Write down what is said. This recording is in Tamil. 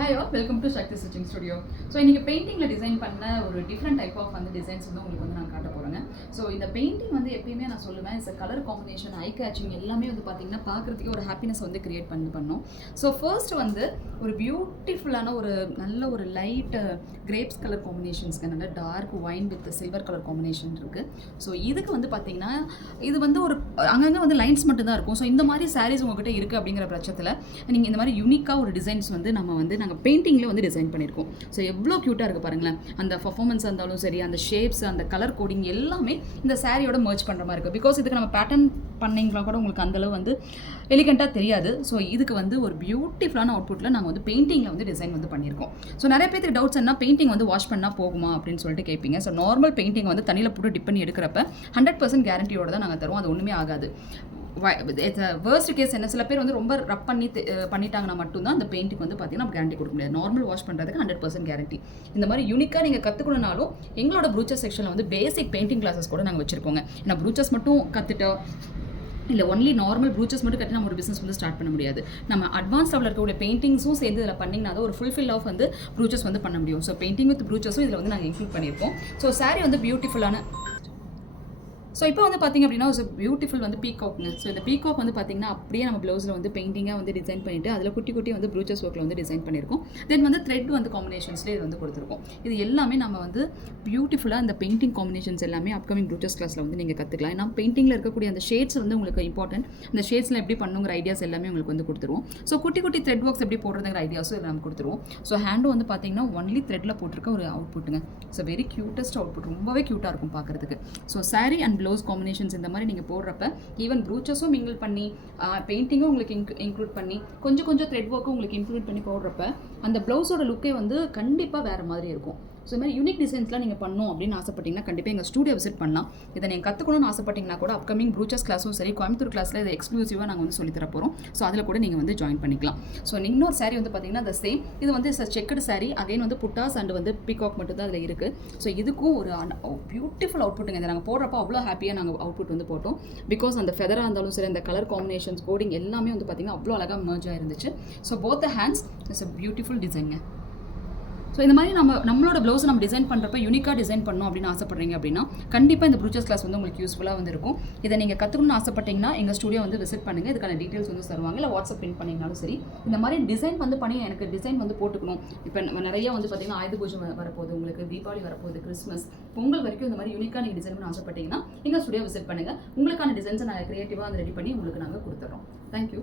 Hi all, welcome to Shakti Stitching Studio. So இன்றைக்கி பெயிண்டிங்கில் டிசைன் பண்ண ஒரு டிஃப்ரெண்ட் டைப் ஆஃப் வந்து டிசைன்ஸ் வந்து உங்களுக்கு வந்து நான் காட்ட போகிறேங்க. ஸோ இந்த பெயிண்டிங் வந்து எப்பயுமே நான் சொல்லுவேன், it's colour combination, I caching எல்லாமே வந்து பார்த்திங்கன்னா பார்க்குறதுக்கே ஒரு ஹாப்பினஸ் வந்து க்ரியேட் பண்ணோம். ஸோ ஃபர்ஸ்ட் வந்து ஒரு பியூட்டிஃபுல்லான ஒரு நல்ல ஒரு லைட் கிரேப்ஸ் கலர் காம்பினேஷன்ஸ்க்கு நல்ல dark wine with silver colour combination இருக்குது. ஸோ இதுக்கு வந்து பார்த்திங்கன்னா இது வந்து ஒரு அங்கங்கே வந்து லைன்ஸ் மட்டும் தான் இருக்கும். ஸோ இந்த மாதிரி சாரீஸ் உங்கள்கிட்ட இருக்குது அப்படிங்கிற பட்சத்தில் நீங்கள் இந்த மாதிரி யூனிக்காக ஒரு டிசைன்ஸ் வந்து நாங்கள் பெயிண்டிங்கில் வந்து டிசைன் பண்ணியிருக்கோம். ஸோ எவ்வளோ க்யூட்டாக இருக்குது பாருங்களேன். அந்த பர்ஃபார்மன்ஸ் இருந்தாலும் சரி, அந்த ஷேப்ஸ், அந்த கலர் கோடிங் எல்லாமே இந்த சாரியோட மர்ஜ் பண்ணுற மாதிரி இருக்குது. பிகாஸ் இதுக்கு நம்ம பேட்டர்ன் பண்ணிங்களா கூட உங்களுக்கு அந்தளவு வந்து எலிகண்ட்டாக தெரியாது. ஸோ இதுக்கு வந்து ஒரு பியூட்டிஃபுல்லான அவுட்புட்டில் நாங்கள் வந்து பெயிண்டிங்கில் வந்து டிசைன் வந்து பண்ணியிருக்கோம். ஸோ நிறைய பேருக்கு டவுட்ஸ் என்ன, பெயிண்டிங் வந்து வாஷ் பண்ணால் போகுமா அப்படின்னு சொல்லிட்டு கேட்பீங்க. ஸோ நார்மல் பெயிண்டிங் வந்து தண்ணியில் போட்டு டிப் பண்ணி எடுக்கிறப்ப 100% கேரண்டியோட தான் நாங்கள் தருவோம். அது ஒன்றுமே ஆகாது. வேர்ஸ்ட் கேஸ் என்ன, சில பேர் வந்து ரொம்ப ரப் பண்ணிட்டாங்கன்னா மட்டும்தான் அந்த பெயிண்ட்டுக்கு வந்து பார்த்தீங்கன்னா கேரண்டி கொடுக்க முடியாது. நார்மல் வாஷ் பண்ணுறதுக்கு 100% கேரண்டி. இந்த மாதிரி யூனிக்காக நீங்கள் கற்றுக்கணுனாலும் எங்களோட ப்ரூச்சஸ் செக்ஷனில் வந்து பேசிக் பெயிண்டிங் கிளாஸஸ் கூட நாங்கள் வச்சுருக்கோங்க. ஏன்னா ப்ரூச்சஸ் மட்டும் கற்றுட்டோம் இல்லை, ஒன்லி நார்மல் ப்ரூச்சஸ் மட்டும் கட்டி நம்ம ஒரு பிஸ்னஸ் வந்து ஸ்டார்ட் பண்ண முடியாது. நம்ம அட்வான்ஸ் லெவலில் இருக்கக்கூடிய பெயிண்டிங்ஸும் சேர்ந்து இதில் பண்ணிங்கன்னா தான் ஒரு ஃபுல்ஃபில் ஆஃப் வந்து ப்ரூச்சஸ் வந்து பண்ண முடியும். ஸோ பெயிண்டிங் வித் ப்ரூச்சஸும் இதில் வந்து நாங்கள் இன்க்ளூட் பண்ணியிருக்கோம். ஸோ சாரி வந்து பியூட்டிஃபுல்லான. ஸோ இப்போ வந்து பார்த்திங்க அப்படின்னா ஒரு பியூட்டிஃபுல் வந்து பீகாக்ங்க. ஸோ இந்த பீகாக் வந்து பார்த்திங்கன்னா அப்படியே நம்ம ப்ளவுஸில் வந்து பெயிண்டிங்காக வந்து டிசைன் பண்ணிவிட்டு அதில் குட்டி குட்டி வந்து ப்ரூச்சஸ் ஒர்க்கில் வந்து டிசைன் பண்ணியிருக்கோம். தென் வந்து த்ரெட் வந்து காம்பினேஷன்ஸ்லேயே இது வந்து கொடுத்துருக்கோம். இது எல்லாமே நம்ம வந்து பியூட்டிஃபுல்லாக இந்த பெயிண்டிங் காம்பினேஷன்ஸ் எல்லாமே அப்கமிங் ப்ரூச்சஸ் கிளாஸில் வந்து நீங்கள் கற்றுக்கலாம். ஏன்னா பெயிண்டிங்கில் இருக்கக்கூடிய அந்த ஷேட்ஸ் வந்து உங்களுக்கு இம்பார்ட்டன்ட். அந்த ஷேட்ஸில் எப்படி பண்ணுங்கிற ஐடியாஸ் எல்லாமே உங்களுக்கு வந்து கொடுத்துருவோம். ஸோ குட்டி குட்டி த்ரெட் ஒர்க்ஸ் எப்படி போடுறதுங்கிற ஐடியாஸும் இதில் நம்ம கொடுத்துருவோம். ஸோ ஹேண்டும் வந்து பார்த்திங்கன்னா ஒன்லி த்ரெட்டில் போட்டிருக்க ஒரு அவுட்புட்டுங்க. ஸோ வெரி க்யூட்டஸ்ட் அவுட்புட், ரொம்பவே க்யூட்டாக இருக்கும் பார்க்குறதுக்கு. So sorry and blouse combinations இந்த மாதிரி நீங்கள் போடுறப்ப ஈவன் ப்ரூச்சஸும் மிங்கிள் பண்ணி பெயிண்டிங்கும் உங்களுக்கு இன்க்ளூட் பண்ணி கொஞ்சம் த்ரெட் ஒர்க்கும் உங்களுக்கு இன்க்ளூட் பண்ணி போடுறப்ப அந்த ப்ளவுஸோட லுக்கே வந்து கண்டிப்பாக வேறு மாதிரி இருக்கும். ஸோ இது மாதிரி யூனிக் டிசைன்ஸ்லாம் நீங்கள் பண்ணணும் அப்படின்னு ஆசைப்பட்டீங்கன்னா கண்டிப்பாக எங்கள் ஸ்டூடியோ விசிட் பண்ணலாம். இதை நீங்கள் கற்றுக்கணும்னு ஆசைப்பட்டீங்கன்னா கூட அப்கமிங் ப்ரூச்சஸ் கிளாஸும் சரி, கோயம்புத்தூர் கிளாஸில் இதை எக்ஸ்க்ளூசிவாக நாங்கள் வந்து சொல்லித்தர போகிறோம். ஸோ அதில் கூட நீங்கள் வந்து ஜாயின் பண்ணிக்கலாம். ஸோ இன்னொரு சாரி வந்து பார்த்தீங்கன்னா அந்த சேம், இது வந்து செக்கடு சாரி, அகைன் வந்து புட்டாஸ் அண்ட் வந்து பீகாக் மட்டும் தான் அதில் இருக்குது. ஸோ இதுக்கும் ஒரு பியூட்டிஃபுல் அவுட்புட்டுங்க. இதை நாங்கள் போடுறப்போ அவ்வளோ ஹாப்பியாக நாங்கள் அவுட்புட் வந்து போட்டோம். பிகாஸ் அந்த ஃபெதராக இருந்தாலும் சரி, அந்த கலர் காம்பினேஷன்ஸ், கோடிங் எல்லாமே வந்து பார்த்திங்கன்னா அவ்வளோ அழகாக மர்ஜ் ஆயிருந்துச்சு. So both the hands it's a beautiful டிசைனுங்க. ஸோ இந்த மாதிரி நம்மளோட ப்ளவுஸ் நம்ம டிசைன் பண்ணுறப்ப யூனிக்காக டிசைன் பண்ணணும் அப்படின்னு ஆசைப்படுறீங்க அப்படின்னா கண்டிப்பாக இந்த ப்ரூச்சஸ் கிளாஸ் வந்து உங்களுக்கு யூஸ்ஃபுல்லாக வந்து இருக்கும். இதை நீங்கள் கற்றுக்கணும்னு ஆசைப்பட்டீங்கன்னா எங்கள் ஸ்டூடியோ வந்து விசிட் பண்ணுங்கள். இதுக்கான டீட்டெயில்ஸ் வந்து தருவாங்க. இல்லை வாட்ஸ்அப் பின் பண்ணிங்கனாலும் சரி. இந்த மாதிரி டிசைன் வந்து பண்ணி எனக்கு டிசைன் வந்து போட்டுக்கணும். இப்போ நிறைய வந்து பார்த்திங்கன்னா ஆயுத பூஜை வரப்போகுது, உங்களுக்கு தீபாவளி வரப்போகுது, கிறிஸ்மஸ், பொங்கல் வரைக்கும் இந்த மாதிரி யூனிக்காக நீங்கள் டிசைன் பண்ண ஆசைப்பட்டீங்கன்னா எங்கள் ஸ்டூடியோ விசிட் பண்ணுங்கள். உங்களுக்கான டிசைன்ஸை நாங்கள் க்ரியேட்டிவாக வந்து ரெடி பண்ணி உங்களுக்கு நாங்கள் கொடுத்துட்றோம். தேங்க்யூ.